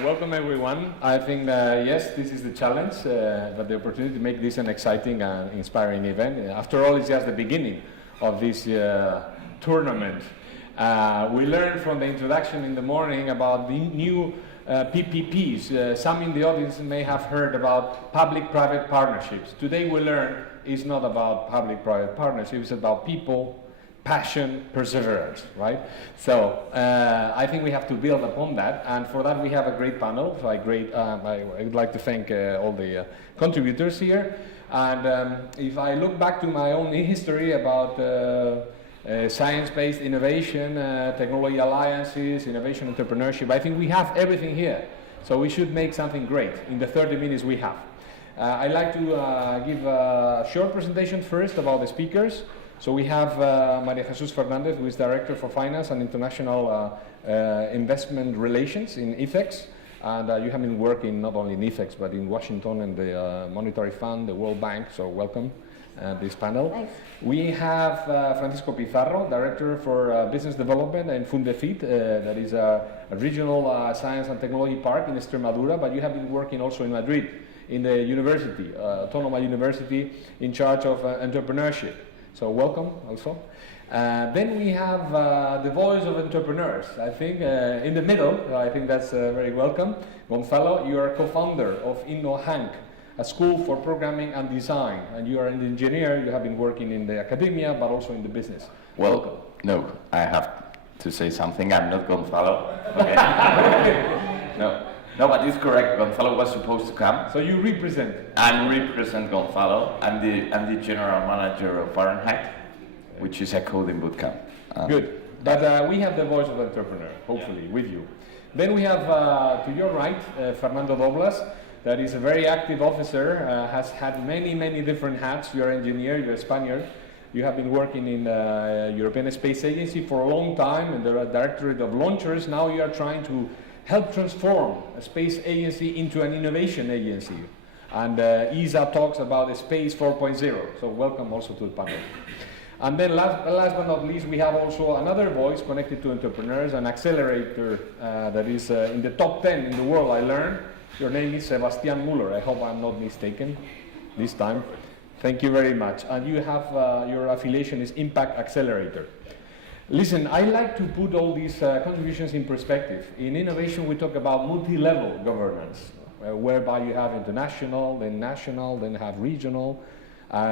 Welcome everyone. I think yes, this is the challenge, but the opportunity to make this an exciting and inspiring event. After all, it's just the beginning of this tournament. We learned from the introduction in the morning about the new PPPs. Some in the audience may have heard about public-private partnerships. Today we learn it's not about public-private partnerships, it's about people, passion, perseverance, right? So I think we have to build upon that, and for that we have a great panel. So I would like to thank all the contributors here. And if I look back to my own history about science-based innovation, technology alliances, innovation entrepreneurship, I think we have everything here. So we should make something great in the 30 minutes we have. I'd like to give a short presentation first about the speakers. So we have Maria Jesus Fernandez, who is Director for Finance and International Investment Relations in IFEX. And you have been working not only in IFEX, but in Washington and the Monetary Fund, the World Bank, so welcome this panel. Thanks. We have Francisco Pizarro, Director for Business Development in Fundefit, that is a regional science and technology park in Extremadura, but you have been working also in Madrid, in the university, Autónoma University, in charge of entrepreneurship. So welcome also. Then we have the voice of entrepreneurs. I think in the middle, I think that's very welcome. Gonzalo, you are co-founder of InnoHank, a school for programming and design. And you are an engineer, you have been working in the academia, but also in the business. Well, welcome. No, I have to say something. I'm not Gonzalo. Okay. No, but it's correct. Gonzalo was supposed to come. So you represent? I represent Gonzalo. I'm the general manager of Fahrenheit, which is a coding bootcamp. Good. But we have the voice of entrepreneur, hopefully, with you. Then we have, to your right, Fernando Doblas, that is a very active officer, has had many different hats. You're an engineer, you're a Spaniard. You have been working in the European Space Agency for a long time, and the Directorate of Launchers. Now you are trying to help transform a space agency into an innovation agency. And ESA talks about Space 4.0, so welcome also to the panel. And then last but not least, we have also another voice connected to entrepreneurs, an accelerator that is in the top 10 in the world, I learned. Your name is Sebastian Muller. I hope I'm not mistaken this time. Thank you very much. And you have, your affiliation is Impact Accelerator. Listen, I like to put all these contributions in perspective. In innovation, we talk about multi-level governance, whereby you have international, then national, then have regional.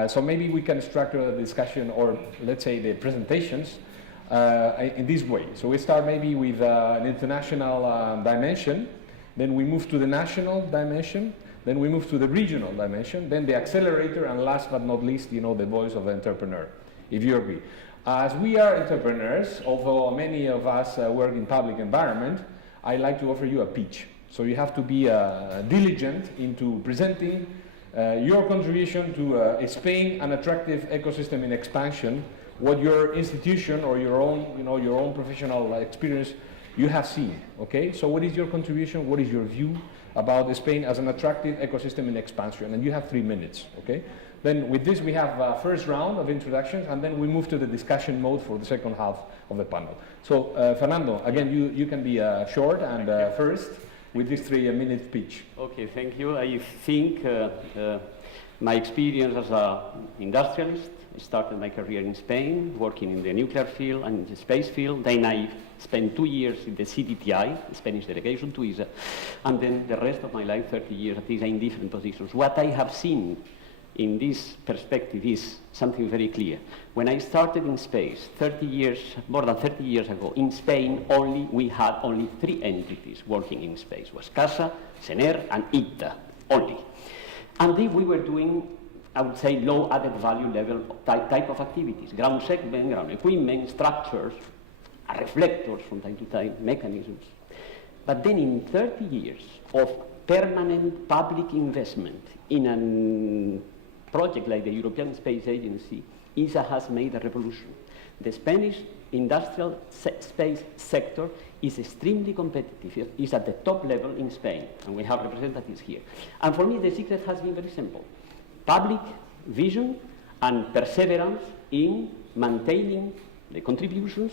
So maybe we can structure the discussion, or let's say the presentations, in this way. So we start maybe with an international dimension, then we move to the national dimension, then we move to the regional dimension, then the accelerator, and last but not least, the voice of the entrepreneur, if you agree. As we are entrepreneurs, although many of us work in public environment, I like to offer you a pitch. So you have to be diligent into presenting your contribution to Spain, an attractive ecosystem in expansion, what your institution or your own, your own professional experience you have seen. Okay. So what is your contribution? What is your view about Spain as an attractive ecosystem in expansion? And you have 3 minutes. Okay. Then with this we have a first round of introductions, and then we move to the discussion mode for the second half of the panel. So Fernando, again, you can be short and first with this 3-minute pitch. Okay, thank you. I think my experience as an industrialist, I started my career in Spain, working in the nuclear field and in the space field. Then I spent 2 years in the CDTI, the Spanish delegation to ESA, and then the rest of my life, 30 years at ESA, in different positions. What I have seen in this perspective is something very clear. When I started in space, more than 30 years ago, in Spain, we had only 3 entities working in space. It was CASA, CENER, and ITA, only. And then we were doing, I would say, low added value level type of activities. Ground segment, ground equipment, structures, reflectors from time to time, mechanisms. But then in 30 years of permanent public investment in a project like the European Space Agency, ESA has made a revolution. The Spanish industrial space sector is extremely competitive. It's at the top level in Spain, and we have representatives here. And for me, the secret has been very simple. Public vision and perseverance in maintaining the contributions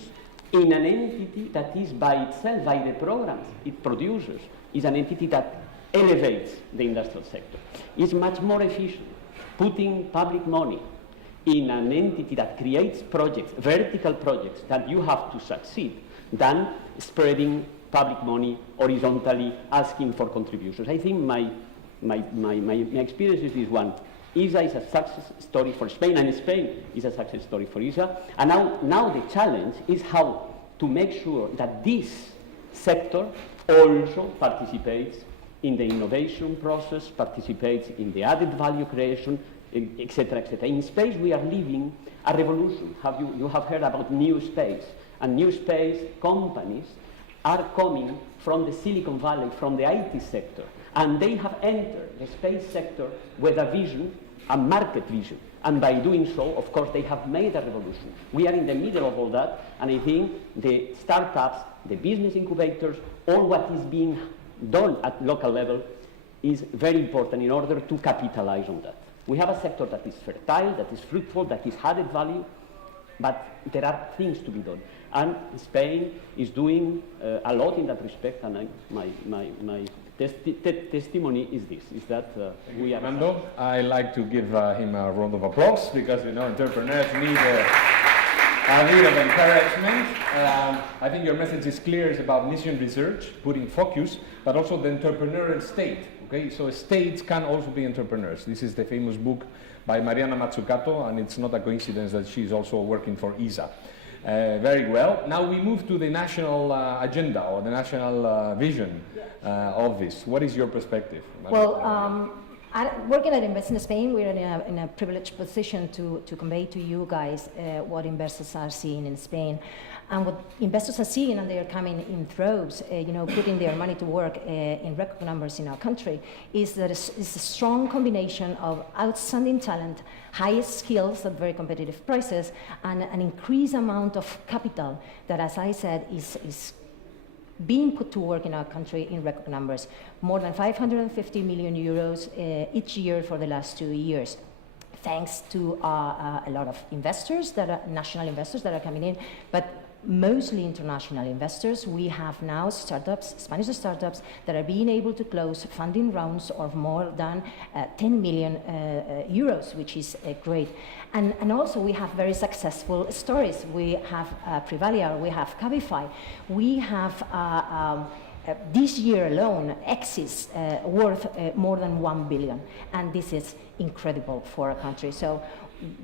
in an entity that is by itself, by the programs it produces, is an entity that elevates the industrial sector. It's much more efficient putting public money in an entity that creates projects, vertical projects, that you have to succeed, than spreading public money horizontally, asking for contributions. I think my experience is this one. ISA is a success story for Spain, and Spain is a success story for ISA. And now the challenge is how to make sure that this sector also participates in the innovation process, participates in the added value creation, etc., etc. In space, we are living a revolution. You have heard about new space, and new space companies are coming from the Silicon Valley, from the IT sector, and they have entered the space sector with a vision, a market vision, and by doing so, of course, they have made a revolution. We are in the middle of all that, and I think the startups, the business incubators, all what is being done at local level is very important in order to capitalize on that. We have a sector that is fertile, that is fruitful, that is added value, but there are things to be done. And Spain is doing a lot in that respect, and my testimony is this, is that we are... Fernando, I like to give him a round of applause, because, you know, entrepreneurs need a bit of encouragement. I think your message is clear. It's about mission research, putting focus, but also the entrepreneurial state. Okay, so states can also be entrepreneurs. This is the famous book by Mariana Mazzucato, and it's not a coincidence that she's also working for ISA. Very well. Now we move to the national agenda, or the national vision of this. What is your perspective? Well, working at Invest in Spain, we're in a privileged position to convey to you guys what investors are seeing in Spain. And what investors are seeing, and they are coming in droves, putting their money to work in record numbers in our country, is that it's a strong combination of outstanding talent, highest skills at very competitive prices, and an increased amount of capital that, as I said, is being put to work in our country in record numbers. More than 550 million euros each year for the last 2 years. Thanks to a lot of investors, national investors that are coming in, but mostly international investors. We have now startups, Spanish startups, that are being able to close funding rounds of more than 10 million euros, which is great. And also we have very successful stories. We have Privalia, we have Cabify, we have this year alone exits worth more than 1 billion, and this is incredible for a country. So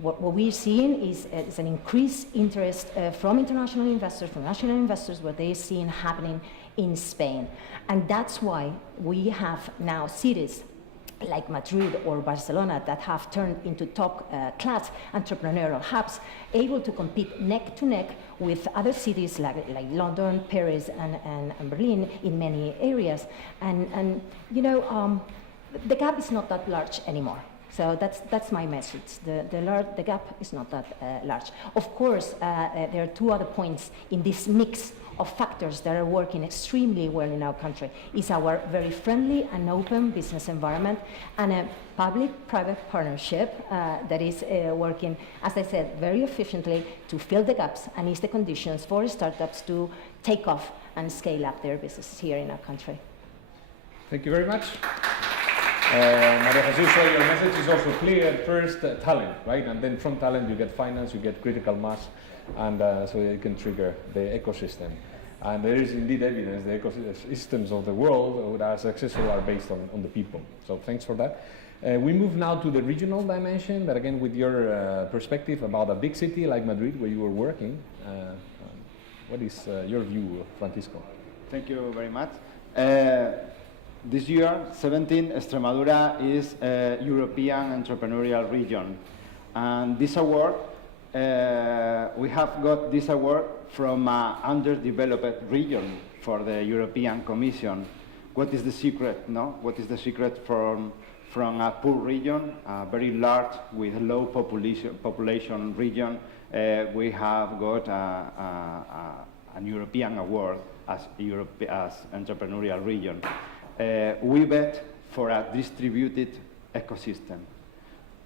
what we're seeing is an increased interest from international investors, from national investors, what they're seeing happening in Spain. And that's why we have now cities like Madrid or Barcelona that have turned into top-class entrepreneurial hubs, able to compete neck to neck with other cities like London, Paris, and Berlin in many areas. And the gap is not that large anymore. So that's my message. The gap is not that large. Of course, there are two other points in this mix of factors that are working extremely well in our country. Is our very friendly and open business environment, and a public-private partnership that is working, as I said, very efficiently to fill the gaps and is the conditions for startups to take off and scale up their businesses here in our country. Thank you very much. Maria Jesus, so your message is also clear. First, talent, right? And then from talent, you get finance, you get critical mass, and so you can trigger the ecosystem. And there is indeed evidence the ecosystems of the world that are successful are based on the people. So thanks for that. We move now to the regional dimension, but again with your perspective about a big city like Madrid where you were working. What is your view, Francisco? Thank you very much. This year, 17, Extremadura is a European entrepreneurial region. And this award, we have got this award from an underdeveloped region for the European Commission. What is the secret, no? What is the secret from a poor region, a very large with low population region? We have got an European award as entrepreneurial region. We bet for a distributed ecosystem.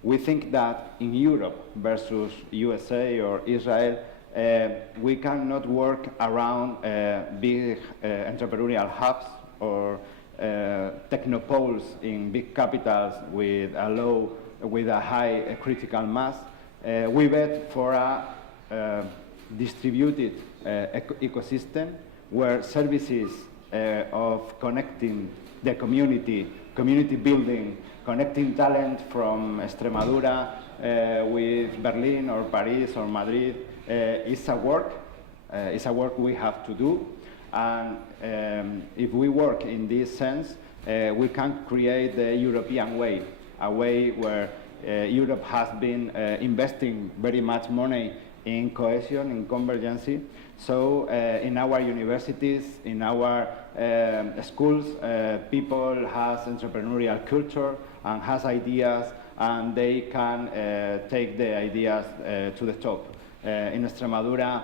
We think that in Europe versus USA or Israel, We cannot work around big entrepreneurial hubs or technopoles in big capitals with a high critical mass. We bet for a distributed ecosystem where services of connecting the community building, connecting talent from Extremadura with Berlin or Paris or Madrid is a work we have to do. And if we work in this sense, we can create the European way, a way where Europe has been investing very much money in cohesion, in convergence. So in our universities, in our schools, people has entrepreneurial culture and has ideas, and they can take the ideas to the top. In Extremadura,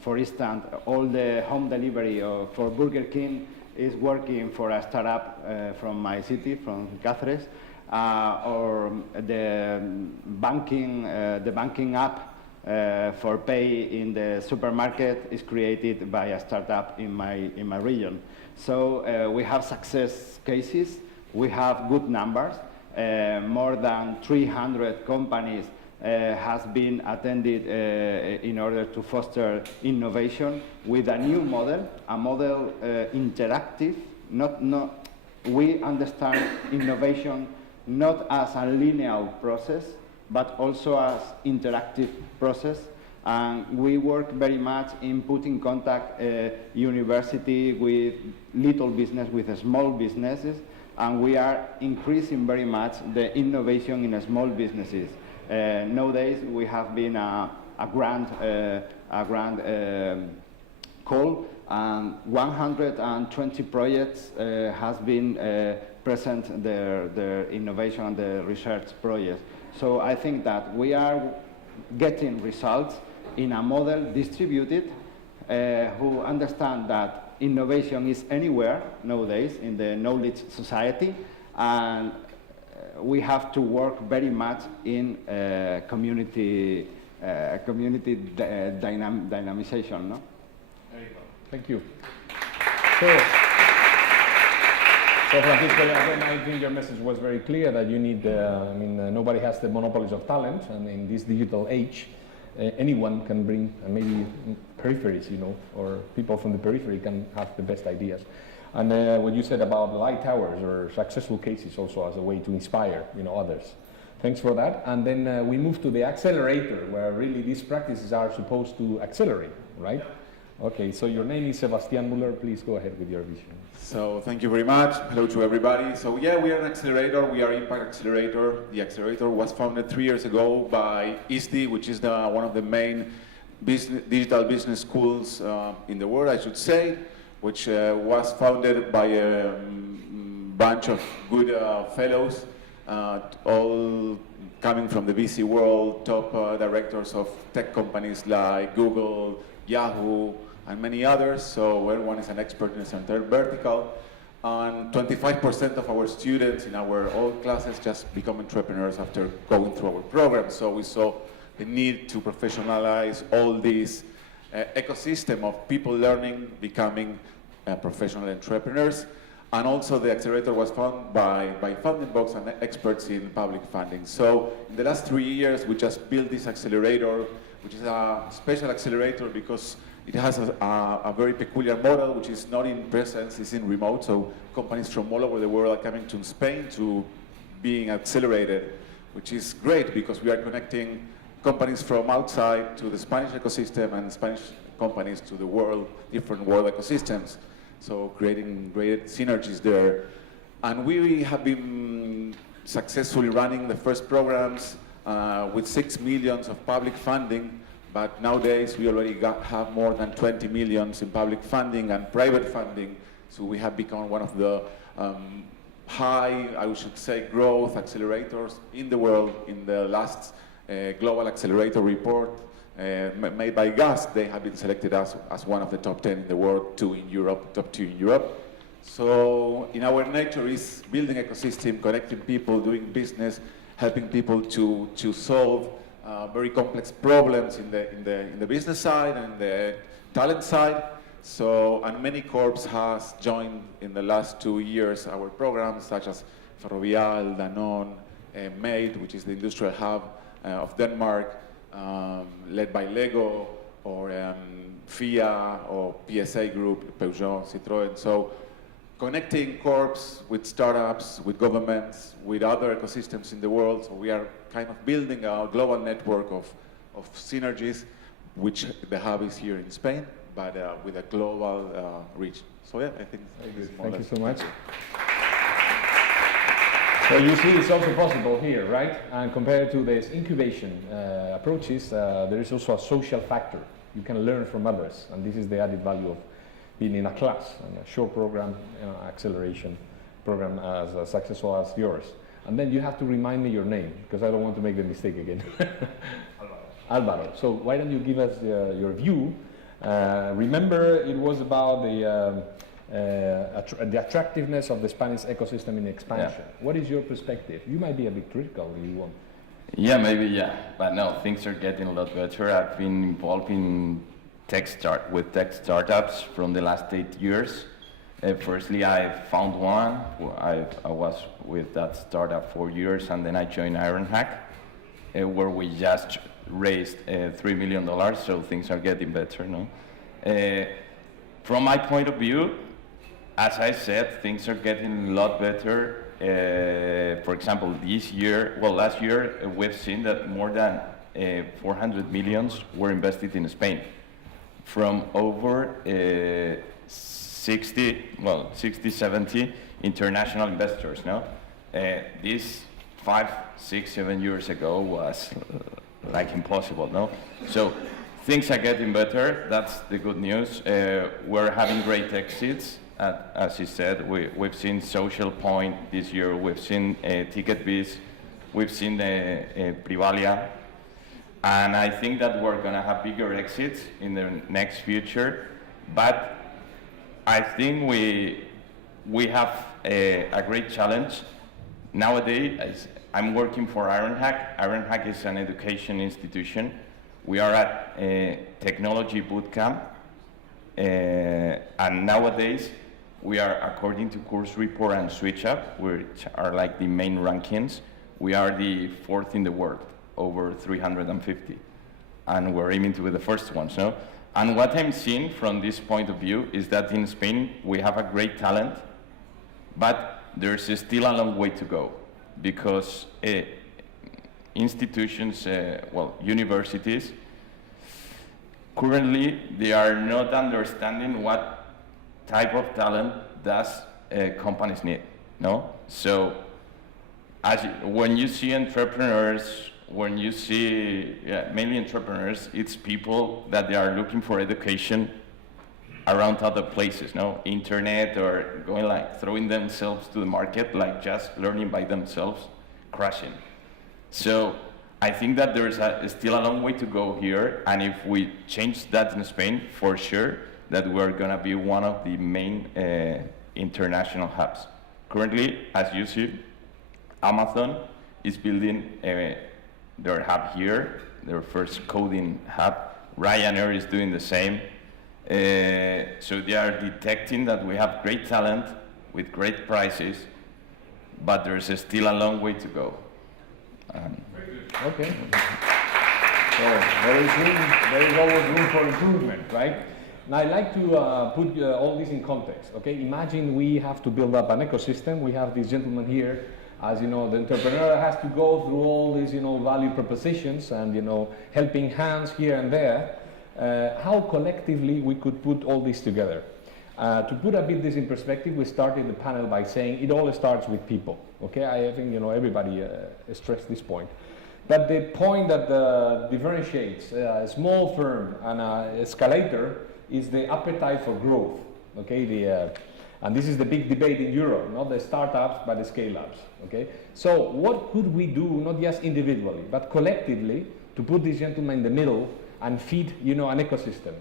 for instance, all the home delivery for Burger King is working for a startup from my city, from Cáceres, or the banking app for pay in the supermarket is created by a startup in my region. So we have success cases, we have good numbers. More than 300 companies has been attended in order to foster innovation with a new model, a model interactive. We understand innovation not as a linear process, but also as interactive process. And we work very much in putting contact university with little business, with small businesses, and we are increasing very much the innovation in small businesses. Nowadays, we have been a grand call, and 120 projects has been present their innovation and the research projects. So I think that we are getting results in a model distributed who understand that innovation is anywhere nowadays in the knowledge society, and we have to work very much in community dynamization. No? There you go. Thank you. So Francisco, again, I think your message was very clear that you need, nobody has the monopolies of talent, and in this digital age, anyone can bring, maybe peripheries, or people from the periphery can have the best ideas. And what you said about light towers or successful cases also as a way to inspire, others. Thanks for that. And then we move to the accelerator, where really these practices are supposed to accelerate, right? Okay, so your name is Sebastián Müller. Please go ahead with your vision. So thank you very much. Hello to everybody. So yeah, we are an accelerator. We are Impact Accelerator. The accelerator was founded 3 years ago by ISTI, which is one of the main digital business schools in the world, I should say, which was founded by a bunch of good fellows, all coming from the VC world, top directors of tech companies like Google, Yahoo, and many others. So everyone is an expert in a certain vertical. And 25% of our students in our old classes just become entrepreneurs after going through our program. So we saw the need to professionalize all this ecosystem of people learning, becoming professional entrepreneurs. And also the accelerator was founded by Funding Box and experts in public funding. So in the last 3 years, we just built this accelerator, which is a special accelerator because it has a very peculiar model, which is not in presence, it's in remote. So companies from all over the world are coming to Spain to being accelerated, which is great because we are connecting companies from outside to the Spanish ecosystem and Spanish companies to the world, different world ecosystems. So creating great synergies there. And we have been successfully running the first programs with 6 million of public funding, but nowadays we already have more than 20 million in public funding and private funding. So we have become one of the high, I should say, growth accelerators in the world. In the last Global Accelerator report made by GAST, they have been selected as one of the top 10 in the world, top 2 in Europe. So in our nature is building ecosystem, connecting people, doing business, helping people to solve very complex problems in the business side and the talent side. So, and many corps has joined in the last 2 years our programs, such as Ferrovial, Danone, Made, which is the industrial hub of Denmark, led by Lego, or FIA, or PSA Group, Peugeot, Citroën. So, connecting corps with startups, with governments, with other ecosystems in the world. So we are kind of building a global network of synergies, which the hub is here in Spain, but with a global reach. So yeah, I think this is more Thank or you less. so much. So you see it's also possible here, right? And compared to these incubation approaches, there is also a social factor. You can learn from others, and this is the added value of being in a class, and a short program, acceleration program as successful as yours. And then you have to remind me your name, because I don't want to make the mistake again. Alvaro. So why don't you give us your view? Remember, it was about the attractiveness of the Spanish ecosystem in expansion. Yeah. What is your perspective? You might be a bit critical if you want. Yeah, maybe, yeah. But no, things are getting a lot better. I've been involved in tech startups from the last 8 years. Firstly, I found one. I was with that startup 4 years, and then I joined Ironhack, where we just raised $3 million, so things are getting better, no? From my point of view, as I said, things are getting a lot better. For example, last year, we've seen that more than 400 millions were invested in Spain from over 60, 70 international investors, no? This 5, 6, 7 years ago was like impossible, no? So things are getting better, that's the good news. We're having great exits. As he said, we've seen Social Point this year, we've seen TicketBiz, we've seen Privalia, and I think that we're going to have bigger exits in the next future. But I think we have a great challenge. Nowadays, I'm working for Ironhack. Ironhack is an education institution. We are at a technology bootcamp, and nowadays, we are, according to Course Report and SwitchUp, which are like the main rankings, we are the 4th in the world, over 350. And we're aiming to be the first ones, no? And what I'm seeing from this point of view is that in Spain, we have a great talent, but there's still a long way to go, because institutions, universities, currently, they are not understanding what type of talent does companies need, no? So when you see entrepreneurs, when you see mainly entrepreneurs, it's people that they are looking for education around other places, no? Internet, or going like throwing themselves to the market, like just learning by themselves, crashing. So I think that there's still a long way to go here, and if we change that in Spain, for sure, that we're going to be one of the main international hubs. Currently, as you see, Amazon is building their hub here, their first coding hub. Ryanair is doing the same. So they are detecting that we have great talent with great prices, but there's still a long way to go. Okay. So there is always room for improvement, right? Now I'd like to put all this in context, okay? Imagine we have to build up an ecosystem. We have this gentleman here. As you know, the entrepreneur has to go through all these, value propositions and, helping hands here and there. How collectively we could put all this together? To put a bit this in perspective, we started the panel by saying it all starts with people, okay? I think, everybody stressed this point. But the point that differentiates a small firm and an escalator is the appetite for growth, okay? And this is the big debate in Europe, not the startups, but the scale-ups, okay? So what could we do, not just individually, but collectively, to put this gentleman in the middle and feed, an ecosystem?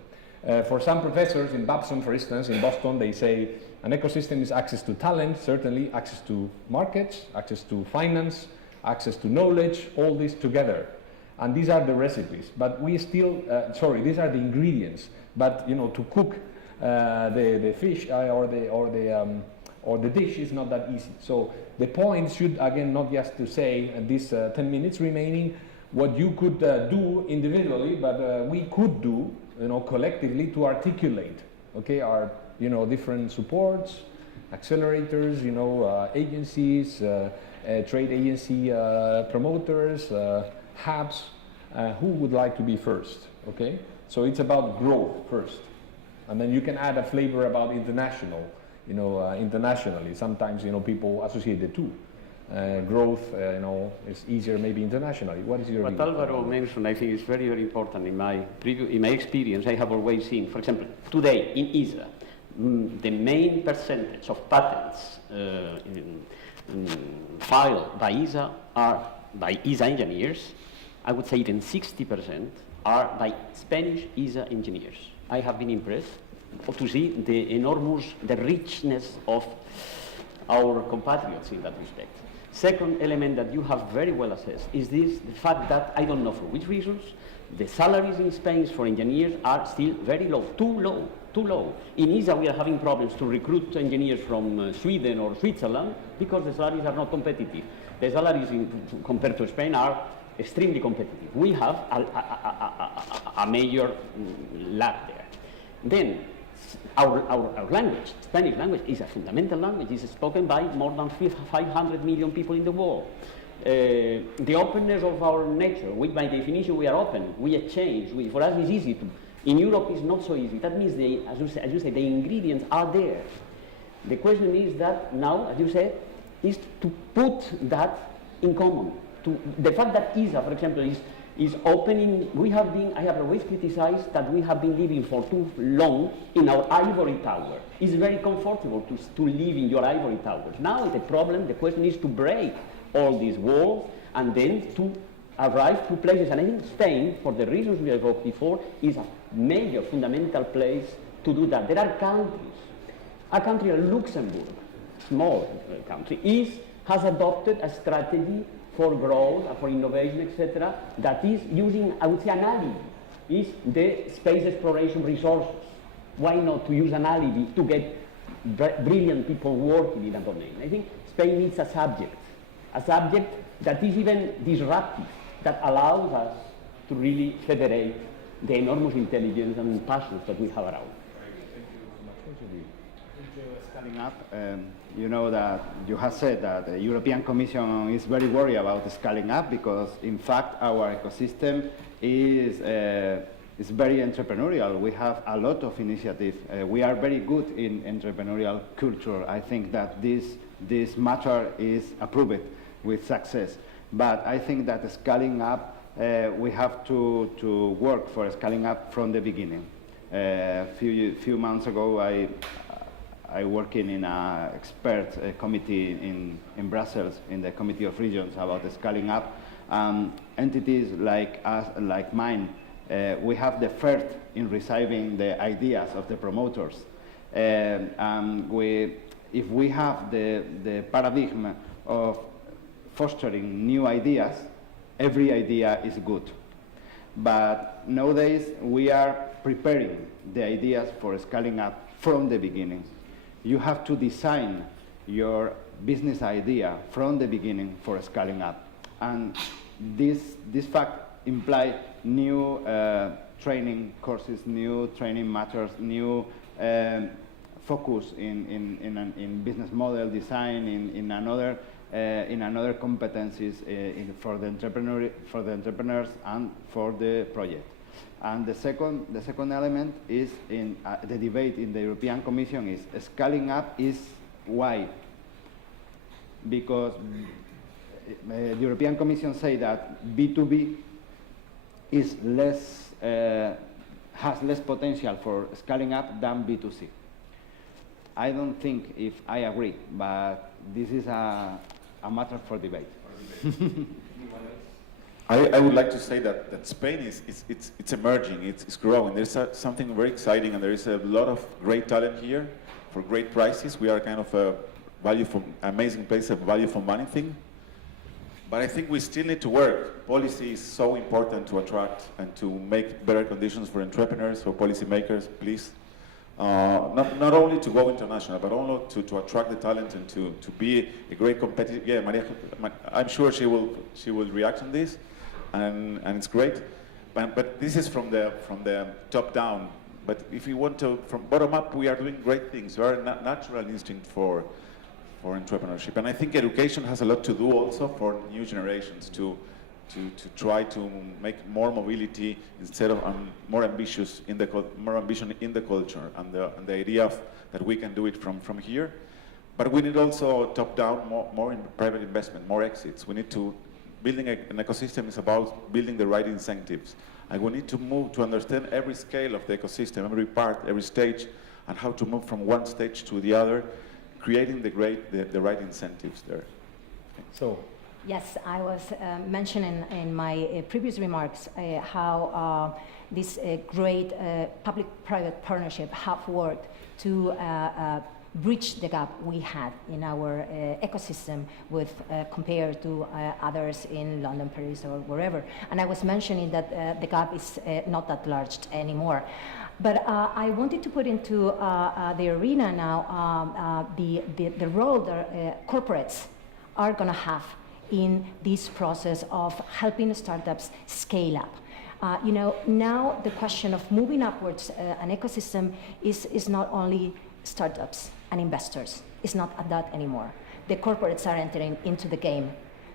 For some professors in Babson, for instance, in Boston, they say an ecosystem is access to talent, certainly access to markets, access to finance, access to knowledge, all this together. And these are the recipes, but we still, sorry, these are the ingredients. But you know, to cook the fish or the dish is not that easy. So the point should, again, not just to say these 10 minutes remaining, what you could do individually, but we could do, you know, collectively to articulate, okay, our, you know, different supports, accelerators, you know, agencies, trade agency promoters, hubs, who would like to be first, okay? So it's about growth first, and then you can add a flavor about international, you know, internationally. Sometimes, you know, people associate the two. Growth, you know, is easier maybe internationally. What is your What view? Alvaro mentioned, I think, is very, very important. In my experience, I have always seen, for example, today in ISA, the main percentage of patents filed by ISA are by ISA engineers. I would say even 60% are by Spanish ISA engineers. I have been impressed to see the richness of our compatriots in that respect. Second element that you have very well assessed is the fact that, I don't know for which reasons, the salaries in Spain for engineers are still very low, too low. In ISA we are having problems to recruit engineers from Sweden or Switzerland because the salaries are not competitive. The salaries compared to Spain are extremely competitive. We have a major lag there. Then, our language, Spanish language, is a fundamental language. It's spoken by more than 500 million people in the world. The openness of our nature, by definition we are open, we exchange. For us it's easy to. In Europe it's not so easy. That means, as you say, the ingredients are there. The question is that now, as you said, is to put that in common. The fact that ISA, for example, is opening, I have always criticized that we have been living for too long in our ivory tower. It's very comfortable to live in your ivory towers. Now the question is to break all these walls and then to arrive to places. And I think Spain, for the reasons we evoked before, is a major fundamental place to do that. There are countries. A country like Luxembourg, small country, has adopted a strategy for growth, for innovation, etc., that is using, I would say, an alibi, is the space exploration resources. Why not to use an alibi to get brilliant people working in a domain? I think Spain needs a subject that is even disruptive, that allows us to really federate the enormous intelligence and passions that we have around. Scaling up, you know that you have said that the European Commission is very worried about scaling up because, in fact, our ecosystem is very entrepreneurial. We have a lot of initiative. We are very good in entrepreneurial culture. I think that this matter is approved with success. But I think that scaling up, we have to work for scaling up from the beginning. A few months ago, I working in an expert committee in Brussels, in the Committee of Regions, about scaling up. Entities like us, like mine, we have the first in receiving the ideas of the promoters. If we have the paradigm of fostering new ideas, every idea is good. But nowadays, we are preparing the ideas for scaling up from the beginning. You have to design your business idea from the beginning for scaling up. And this fact implies new training courses, new training matters, new focus in business model design, in another competencies for the entrepreneurs and for the project. And the second element is in the debate in the European Commission is scaling up is why? Because the European Commission say that B2B is has less potential for scaling up than B2C. I don't think if I agree, but this is a matter for debate. I would like to say that Spain it's emerging, it's growing. There's something very exciting, and there is a lot of great talent here for great prices. We are kind of a amazing place of value for money thing. But I think we still need to work. Policy is so important to attract and to make better conditions for entrepreneurs, for policymakers, please. Not only to go international, but also to attract the talent and to be a great competitive. Yeah, Maria, I'm sure she will react on this, and it's great. But this is from the top down. But if you want to, from bottom up, we are doing great things. We are a natural instinct for entrepreneurship, and I think education has a lot to do also for new generations to try to make more mobility instead of more ambition in the culture, and the idea that we can do it from here. But we need also top down more in private investment, more exits. We need to building an ecosystem is about building the right incentives, and we need to move to understand every scale of the ecosystem, every part, every stage, and how to move from one stage to the other, creating the right incentives there. So. Yes, I was mentioning in my previous remarks how this great public-private partnership have worked to bridge the gap we had in our ecosystem with compared to others in London, Paris, or wherever. And I was mentioning that the gap is not that large anymore. But I wanted to put into the arena now the role that corporates are going to have in this process of helping startups scale up. Now the question of moving upwards an ecosystem is not only startups and investors. It's not that anymore. The corporates are entering into the game.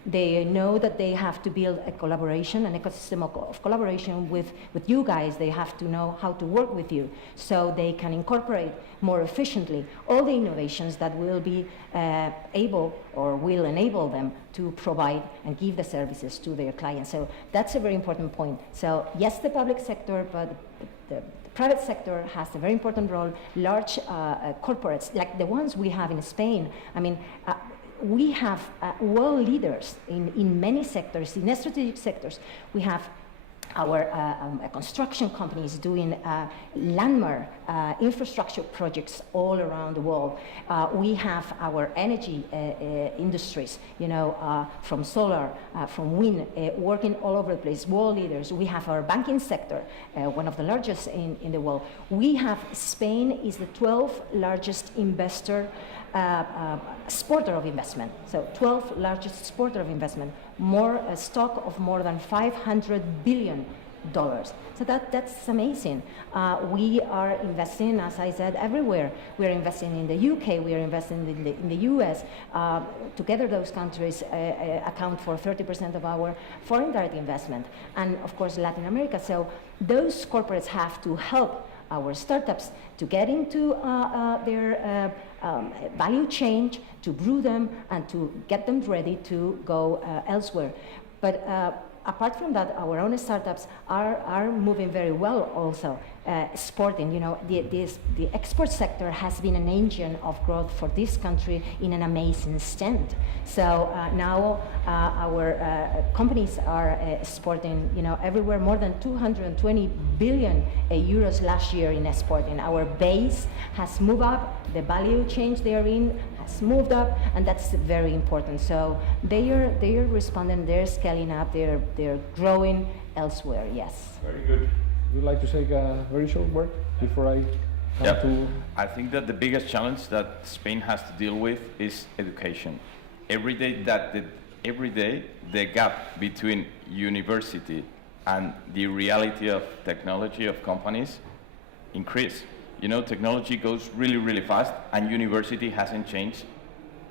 They know that they have to build a collaboration, an ecosystem of collaboration with you guys. They have to know how to work with you so they can incorporate more efficiently all the innovations that will be able or will enable them to provide and give the services to their clients. So that's a very important point. So yes, the public sector, but the private sector has a very important role. Large corporates, like the ones we have in Spain, I mean, we have world leaders in many sectors, in strategic sectors. We have our construction companies doing landmark infrastructure projects all around the world. We have our energy industries, from solar, from wind, working all over the place, world leaders. We have our banking sector, one of the largest in the world. We have Spain is the 12th largest investor exporter of investment, so 12th largest exporter of investment, a stock of more than $500 billion. So that's amazing. We are investing, as I said, everywhere. We are investing in the UK, we are investing in the US. Together those countries account for 30% of our foreign direct investment, and of course Latin America. So those corporates have to help our startups to get into their value chain, to brew them, and to get them ready to go elsewhere. But apart from that, our own startups are moving very well also. Exporting, the export sector has been an engine of growth for this country in an amazing extent. So now our companies are exporting, everywhere, more than 220 billion euros last year in exporting. Our base has moved up, the value chain they are in has moved up, and that's very important. So they are responding, they're scaling up, they're growing elsewhere. Yes. Very good. Would you like to say a very short word before I come to? I think that the biggest challenge that Spain has to deal with is education. Every day the gap between university and the reality of technology of companies increase. Technology goes really, really fast, and university hasn't changed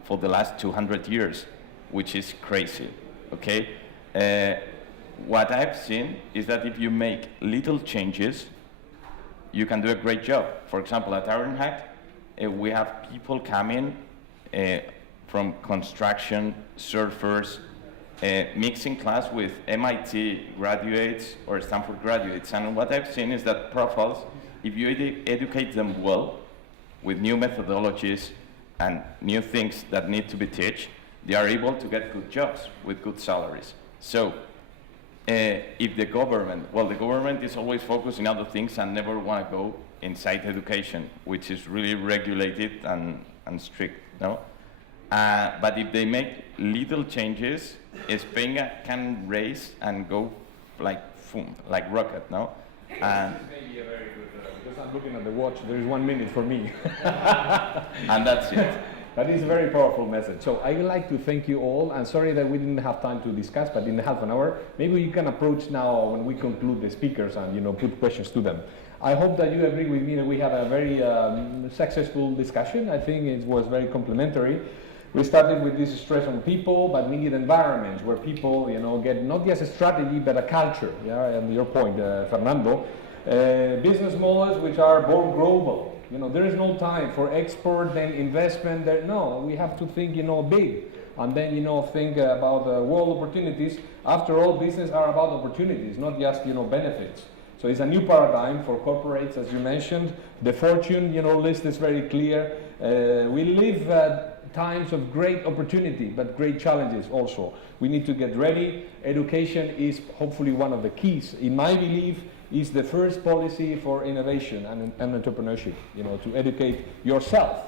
for the last 200 years, which is crazy, okay? What I've seen is that if you make little changes, you can do a great job. For example, at Ironhack, we have people coming from construction, surfers, mixing class with MIT graduates or Stanford graduates. And what I've seen is that profiles, if you educate them well with new methodologies and new things that need to be taught, they are able to get good jobs with good salaries. So if the government is always focused on other things and never want to go inside education, which is really regulated and strict, no? But if they make little changes, Spain can raise and go like like rocket, no? And Maybe a very good, because I'm looking at the watch, there is 1 minute for me. and that's it. That is a very powerful message. So I would like to thank you all, and sorry that we didn't have time to discuss, but in half an hour, maybe you can approach now when we conclude the speakers and put questions to them. I hope that you agree with me that we had a very successful discussion. I think it was very complimentary. We started with this stress on people, but we need environments where people, get not just a strategy, but a culture. Yeah, and your point, Fernando. Business models which are more global. There is no time for export, then investment. No, we have to think, big, and then, think about world opportunities. After all, business are about opportunities, not just, benefits. So it's a new paradigm for corporates, as you mentioned. The fortune, list is very clear. We live times of great opportunity, but great challenges also. We need to get ready. Education is hopefully one of the keys. In my belief, is the first policy for innovation and entrepreneurship, to educate yourself,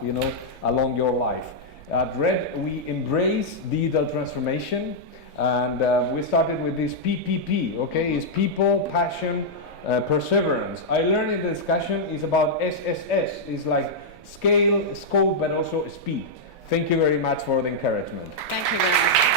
along your life. At Red, we embrace digital transformation, and we started with this PPP, okay? It's people, passion, perseverance. I learned in the discussion is about SSS. It's like scale, scope, but also speed. Thank you very much for the encouragement. Thank you very much.